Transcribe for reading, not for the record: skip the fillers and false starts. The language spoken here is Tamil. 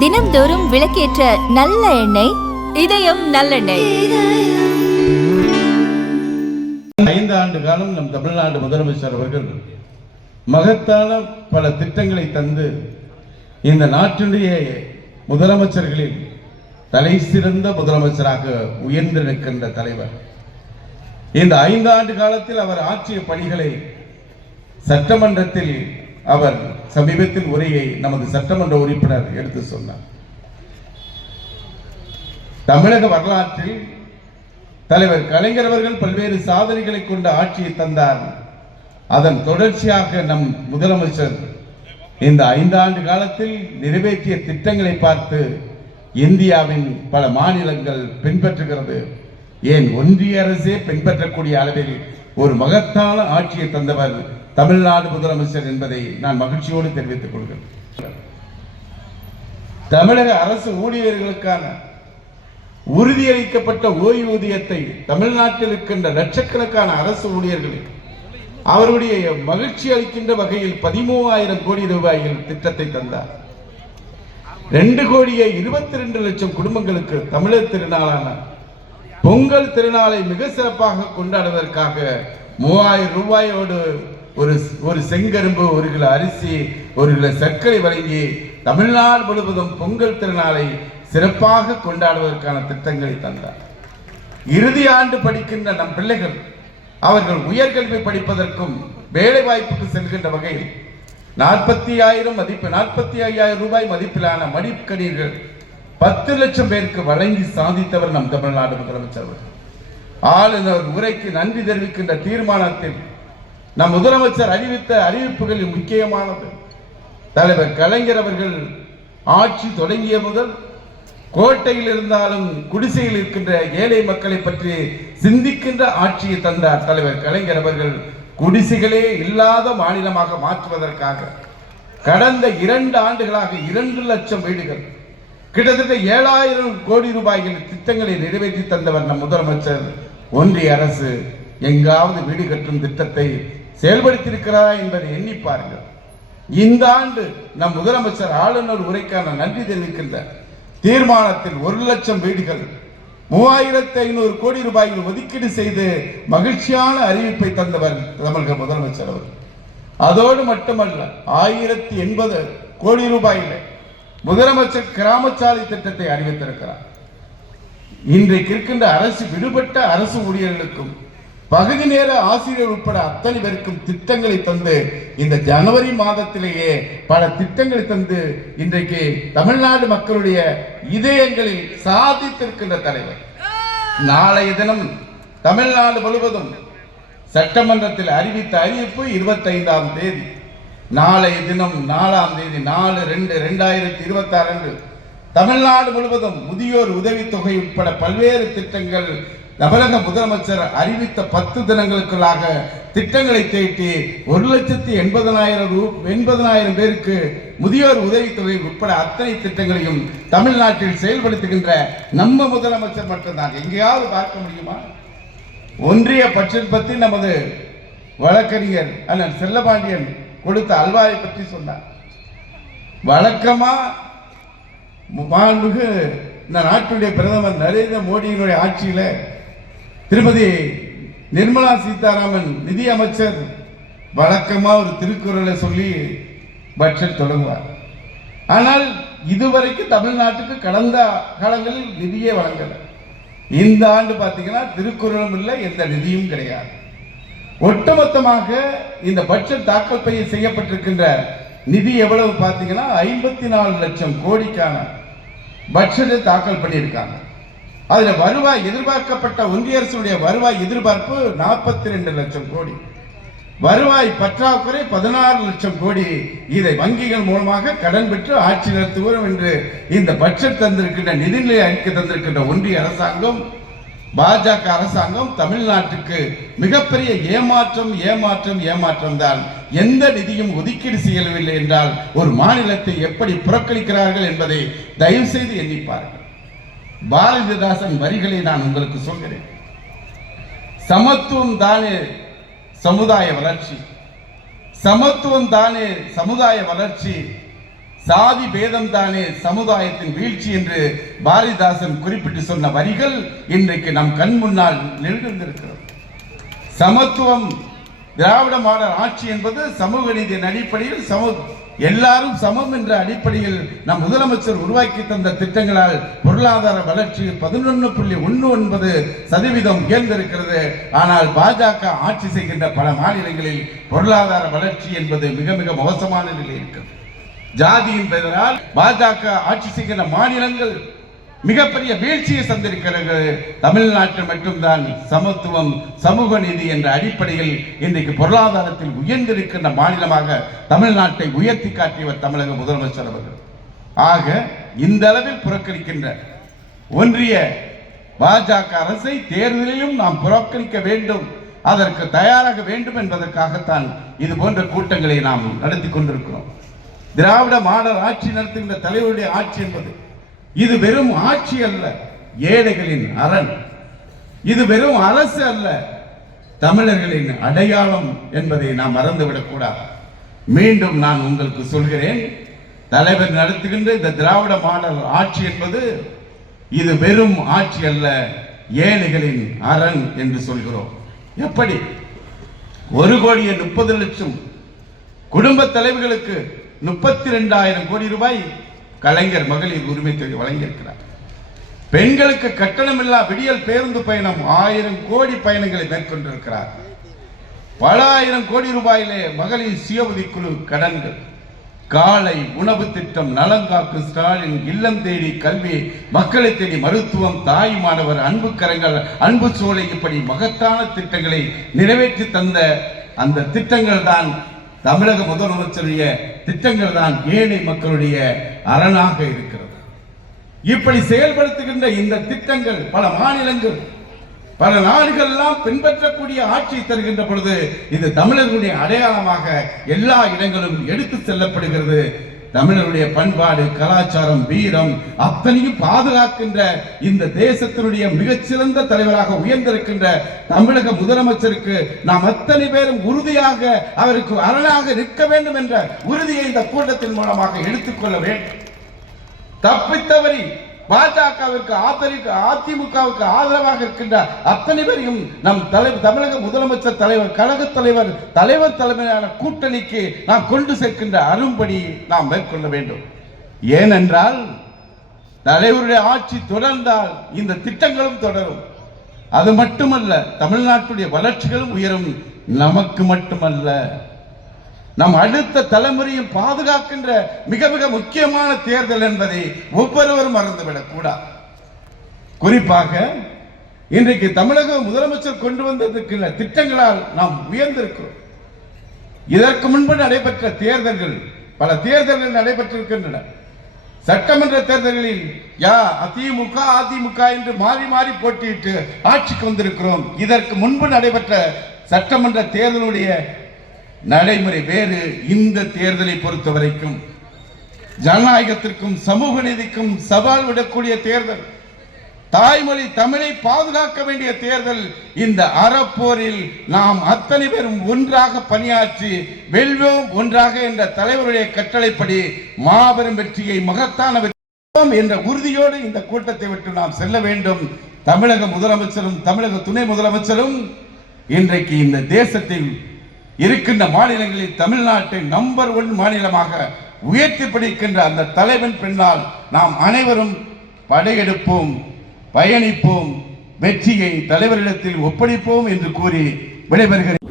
தினம்தோறும் விளக்கேற்ற நல்ல எண்ணெய் இதயம் நல்லெண்ணெய். 5 ஆண்டு காலம் நம் தமிழ்நாடு முதலமைச்சர் அவர்கள் மகத்தான பல திட்டங்களை தந்து இந்த நாட்டினுடைய முதலமைச்சர்களில் தலை சிறந்த முதலமைச்சராக உயர்ந்து நிற்கின்ற தலைவர். இந்த 5 ஆண்டு காலத்தில் அவர் ஆற்றிய பணிகளை சட்டமன்றத்தில் அவர் சமீபத்தில் உரையை நமது சட்டமன்ற உறுப்பினர் எடுத்து சொன்னார். தமிழக வரலாற்றில் தலைவர் கலைஞர் அவர்கள் பல்வேறு சாதனைகளை கொண்ட ஆட்சியை தந்தார். அதன் தொடர்ச்சியாக நம் முதலமைச்சர் இந்த 5 ஆண்டு காலத்தில் நிறைவேற்றிய திட்டங்களை பார்த்து இந்தியாவின் பல மாநிலங்கள் பின்பற்றுகிறது. ஏன் ஒன்றிய அரசே பின்பற்றக்கூடிய அளவில் ஒரு மகத்தான ஆட்சியை தந்தவர் தமிழ்நாடு முதலமைச்சர் என்பதை நான் மகிழ்ச்சியோடு தெரிவித்துக் கொள்கிறேன். தமிழக அரசு ஊழியர்களுக்கான உறுதியளிக்கப்பட்ட ஓய்வூதியத்தை தமிழ்நாட்டில் இருக்கின்ற லட்சக்கணக்கான அரசு ஊழியர்கள் அவருடைய மகிழ்ச்சி அளிக்கின்ற வகையில் 13,000 கோடி ரூபாயில் திட்டத்தை தந்தார். 2,22,00,000 குடும்பங்களுக்கு தமிழர் திருநாளான பொங்கல் திருநாளை மிக சிறப்பாக கொண்டாடுவதற்காக 3,000 ரூபாயோடு ஒரு செங்கரும்பு, 1 கிலோ அரிசி, 1 கிலோ சர்க்கரை வழங்கி தமிழ்நாடு முழுவதும் பொங்கல் திருநாளை சிறப்பாக கொண்டாடுவதற்கான திட்டங்களை தந்தார். இறுதி ஆண்டு படிக்கின்ற நம் பிள்ளைகள் அவர்கள் உயர்கல்வி படிப்பதற்கும் வேலை வாய்ப்புக்கு செல்கின்ற வகையில் 45,000 ரூபாய் மதிப்பிலான மடிக்கணிகள் 10 லட்சம் பேருக்கு வழங்கி சாதித்தவர் நம் தமிழ்நாடு முதலமைச்சர். ஆளுநர் உரைக்கு நன்றி தெரிவிக்கின்ற தீர்மானத்தில் நம் முதலமைச்சர் அறிவித்த அறிவிப்புகளில் முக்கியமானது தலைவர் கலைஞர் அவர்கள் ஆட்சி தொடங்கிய முதல் கோட்டையில் இருந்தாலும் குடிசையில் இருக்கின்ற ஏழை மக்களை பற்றி சிந்திக்கின்ற ஆட்சியை தந்தார். தலைவர் கலைஞர் அவர்கள் குடிசைகளே இல்லாத மாநிலமாக மாற்றுவதற்காக கடந்த 2 ஆண்டுகளாக 2 லட்சம் வீடுகள், கிட்டத்தட்ட 7,000 கோடி ரூபாய்கள் திட்டங்களை நிறைவேற்றி தந்தவர் நம் முதலமைச்சர். ஒன்றிய அரசு எங்காவது வீடு கட்டும் திட்டத்தை செயல்படுத்தியிருக்கிறாரா என்பதை எண்ணி பாருங்கள். இந்த ஆண்டு நம் முதலமைச்சர் ஆளுநர் உரைக்கான நன்றி தெரிவிக்கின்ற தீர்மானத்தில் 1 லட்சம் வீடுகள் 3,500 கோடி ரூபாய்கள் ஒதுக்கீடு செய்து மகிழ்ச்சியான அறிவிப்பை தந்தவர் தமிழக முதலமைச்சர் அவர். அதோடு மட்டுமல்ல, 1,080 கோடி ரூபாயில் முதலமைச்சர் கிராம சாலை திட்டத்தை அறிவித்திருக்கிறார். இன்றைக்கு இருக்கின்ற அரசு விடுபட்ட அரசு ஊழியர்களுக்கும் பகுதி நேர ஆசிரியர் உட்பட அத்தனை பேருக்கும் திட்டங்களை தந்து இந்த ஜனவரி மாதத்திலேயே பல திட்டங்களை தந்து இன்றைக்கு தமிழ்நாடு மக்களுடைய இதயங்களில் சாதித்திருக்கின்ற தலைவர். நாளைய தினம் தமிழ்நாடு முழுவதும் சட்டமன்றத்தில் அறிவித்த அறிவிப்பு 25ஆம் தேதி. நாளைய தினம் 4ஆம் தேதி 4/2/2026 அன்று தமிழ்நாடு முழுவதும் முதியோர் உதவித்தொகை உட்பட பல்வேறு திட்டங்கள் தமிழக முதலமைச்சர் அறிவித்த 10 தினங்களுக்குள்ளாக திட்டங்களை தீட்டி 1,80,000 பேருக்கு முதியோர் உதவித்தொகை உட்பட அத்தனை திட்டங்களையும் தமிழ்நாட்டில் செயல்படுத்துகின்ற நம்ம முதலமைச்சர் மட்டும்தான். எங்கேயாவது பார்க்க முடியுமா? ஒன்றிய பட்ஜெட் பற்றி நமது வழக்கறிஞர் அண்ணன் செல்லபாண்டியன் கொடுத்த அல்வாவை பற்றி சொன்னார். வழக்கமா மாண்புமிகு இந்த நாட்டுடைய பிரதமர் நரேந்திர மோடியினுடைய ஆட்சியில திருமதி நிர்மலா சீதாராமன் நிதி அமைச்சர் வழக்கமா ஒரு திருக்குறளை சொல்லி பட்ஜெட் தொடங்குவார். ஆனால் இதுவரைக்கும் தமிழ்நாட்டுக்கு கடந்த காலங்களில் நிதியே வழங்கல. இந்த ஆண்டு பார்த்தீங்கன்னா திருக்குறளும் இல்லை, எந்த நிதியும் கிடையாது. ஒட்டுமொத்தமாக இந்த பட்ஜெட் தாக்கல் செய்யப்பட்டிருக்கின்ற நிதி எவ்வளவு பார்த்தீங்கன்னா 54 லட்சம் கோடிக்கான பட்ஜெட்டை தாக்கல் பண்ணியிருக்காங்க. அதில் வருவாய் எதிர்பார்க்கப்பட்ட ஒன்றிய அரசுடைய வருவாய் எதிர்பார்ப்பு 42 லட்சம் கோடி, வருவாய் பற்றாக்குறை 16 லட்சம் கோடி. இதை வங்கிகள் மூலமாக கடன் பெற்று ஆட்சி நடத்துவோம் என்று இந்த பட்ஜெட் தந்திருக்கின்ற நிதிநிலை அறிக்கை தந்திருக்கின்ற ஒன்றிய அரசாங்கம், பாஜக அரசாங்கம் தமிழ்நாட்டுக்கு மிகப்பெரிய ஏமாற்றம் தான். எந்த நிதியும் ஒதுக்கீடு செய்யவில்லை என்றால் ஒரு மாநிலத்தை எப்படி புறக்கணிக்கிறார்கள் என்பதை தயவு செய்து எண்ணிப்பார்கள். பாரதிதாசன் வரிகளை நான் உங்களுக்கு சொல்கிறேன். சமத்துவம் தானே சமுதாய வளர்ச்சி, சமத்துவம் தானே சமுதாய வளர்ச்சி, சாதி பேதம் தானே சமுதாயத்தின் வீழ்ச்சி என்று பாரதிதாசன் குறிப்பிட்டு சொன்ன வரிகள் இன்றைக்கு நம் கண் முன்னால் நிகழ்ந்திருக்கிறது. சமத்துவம், திராவிட மாடல் ஆட்சி என்பது சமூக நீதியின் அடிப்படையில் எல்லாரும் சமம் என்ற அடிப்படையில் நம் முதலமைச்சர் உருவாக்கி தந்த திட்டங்களால் பொருளாதார வளர்ச்சி 11.19% உயர்ந்திருக்கிறது. ஆனால் பாஜக ஆட்சி செய்கின்ற பல மாநிலங்களில் பொருளாதார வளர்ச்சி என்பது மிக மிக மோசமான நிலை இருக்கிறது. ஜாதியின் பெயரால் பாஜக ஆட்சி செய்கின்ற மாநிலங்கள் மிகப்பெரிய வீழ்ச்சியை சந்திருக்கிறது. தமிழ்நாட்டில் மட்டும்தான் சமத்துவம், சமூக நீதி என்ற அடிப்படையில் இன்றைக்கு பொருளாதாரத்தில் உயர்ந்திருக்கின்ற மாநிலமாக தமிழ்நாட்டை உயர்த்தி காட்டியவர் தமிழக முதலமைச்சர் அவர்கள். ஆக இந்த அளவில் புறக்கணிக்கின்ற ஒன்றிய பாஜக அரசை தேர்தலிலும் நாம் புறக்கணிக்க வேண்டும், அதற்கு தயாராக வேண்டும் என்பதற்காகத்தான் இது போன்ற கூட்டங்களை நாம் நடத்தி கொண்டிருக்கிறோம். திராவிட மாடல் ஆட்சி நடத்துகின்ற தலைவருடைய ஆட்சி என்பது இது வெறும் ஆட்சி அல்ல, ஏழைகளின் அரண். இது வெறும் அரசு அல்ல, தமிழர்களின் அடையாளம் என்பதை நாம் மறந்துவிடக் கூடாது. மீண்டும் நான் உங்களுக்கு சொல்கிறேன், தலைவர் நடத்துகின்ற இந்த திராவிட மாடல் ஆட்சி என்பது இது வெறும் ஆட்சி அல்ல, ஏழைகளின் அரண் என்று சொல்கிறோம். எப்படி 1,30,00,000 குடும்ப தலைவர்களுக்கு 32,000 கோடி ரூபாய் கலைஞர் மகளிர் உரிமை தொகை வழங்கியிருக்கிறார். பெண்களுக்கு கட்டணமில்லா விடியல் பேருந்து பயணம் 1000 கோடி பயணங்களை மேற்கொண்டிருக்கிறார். பல ஆயிரம் கோடி ரூபாயிலே மகளிர் சுய உதவிக்குழு கடன்கள், காலை உணவு திட்டம், நலங்காக்கு ஸ்டாலின், இல்லம் தேடி கல்வி, மக்களை தேடி மருத்துவம், தாய் மாணவர், அன்பு கரங்கள், அன்பு சோலை, இப்படி மகத்தான திட்டங்களை நிறைவேற்றி தந்த அந்த திட்டங்கள் தான் தமிழக முதலமைச்சருடைய திட்டங்கள் தான் ஏழை மக்களுடைய அரணாக இருக்கிறது. இப்படி செயல்படுத்துகின்ற இந்த திட்டங்கள் பல மாநிலங்கள், பல நாடுகள் எல்லாம் பின்பற்றக்கூடிய ஆட்சி தருகின்ற பொழுது இது தமிழர்களுடைய அடையாளமாக எல்லா இடங்களும் எடுத்து செல்லப்படுகிறது. தமிழருடைய பண்பாடு, கலாச்சாரம், வீரம் அத்தனையும் பாதுகாக்கின்ற இந்த தேசத்தினுடைய மிகச்சிறந்த தலைவராக உயர்ந்திருக்கின்ற தமிழக முதலமைச்சருக்கு நாம் அத்தனை பேரும் உறுதியாக அவருக்கு அரணாக நிற்க வேண்டும் என்ற உறுதியை இந்த கூட்டத்தின் மூலமாக எடுத்துக்கொள்ள வேண்டும். தப்பித்தவரி பாஜகவிற்கு அதிமுகவுக்கு ஆதரவாக இருக்கின்ற அத்தனை பேரையும் நம் தமிழக முதலமைச்சர் தலைவர், கழக தலைவர் தலைமையிலான கூட்டணிக்கு நாம் கொண்டு சேர்க்கின்ற அரும்படி நாம் மேற்கொள்ள வேண்டும். ஏனென்றால் தலைவருடைய ஆட்சி தொடர்ந்தால் இந்த திட்டங்களும் தொடரும். அது மட்டுமல்ல, தமிழ்நாட்டுடைய வளர்ச்சிகளும் உயரும். நமக்கு மட்டுமல்ல, நம் அடுத்த தலைமுறையை பாதுகாக்கின்ற மிக மிக முக்கியமான தேர்தல் என்பதை ஒவ்வொருவரும் மறந்துவிடக் கூடாது. குறிப்பாக இன்றைக்கு தமிழக முதலமைச்சர் கொண்டு வந்திருக்கின்ற திட்டங்களால் நாம் உயர்ந்திருக்கிறோம். இதற்கு முன்பு நடைபெற்ற தேர்தல்கள், பல தேர்தல்கள் நடைபெற்றிருக்கின்றன. சட்டமன்ற தேர்தல்களில் அதிமுக என்று மாறி மாறி போட்டியிட்டு ஆட்சிக்கு வந்திருக்கிறோம். இதற்கு முன்பு நடைபெற்ற சட்டமன்ற தேர்தலுடைய நடைமுறை வேறு. இந்த தேர்தலை பொறுத்த வரைக்கும் ஜனநாயகத்திற்கும் சமூக நீதிக்கும் சவால் விடக்கூடிய தேர்தல், தாய்மொழி தமிழை பாதுகாக்க வேண்டிய தேர்தல். இந்த அறப்போரில் நாம் அத்தனை பேரும் ஒன்றாக பணியாற்றி வெல்வோம் ஒன்றாக என்ற தலைவருடைய கட்டளைப்படி மாபெரும் வெற்றியை, மகத்தான வெற்றி என்ற உறுதியோடு இந்த கூட்டத்தை விட்டு நாம் செல்ல வேண்டும். தமிழக முதலமைச்சரும் தமிழக துணை முதலமைச்சரும் இன்றைக்கு இந்த தேசத்தில் இருக்கின்ற மாநிலங்களில் தமிழ்நாட்டை நம்பர் 1 மாநிலமாக உயர்த்தி பிடிக்கின்ற அந்த தலைவன் பின்னால் நாம் அனைவரும் படையெடுப்போம், பயணிப்போம், வெற்றியை தலைவரிடத்தில் ஒப்படைப்போம் என்று கூறி விடைபெறுகிறேன்.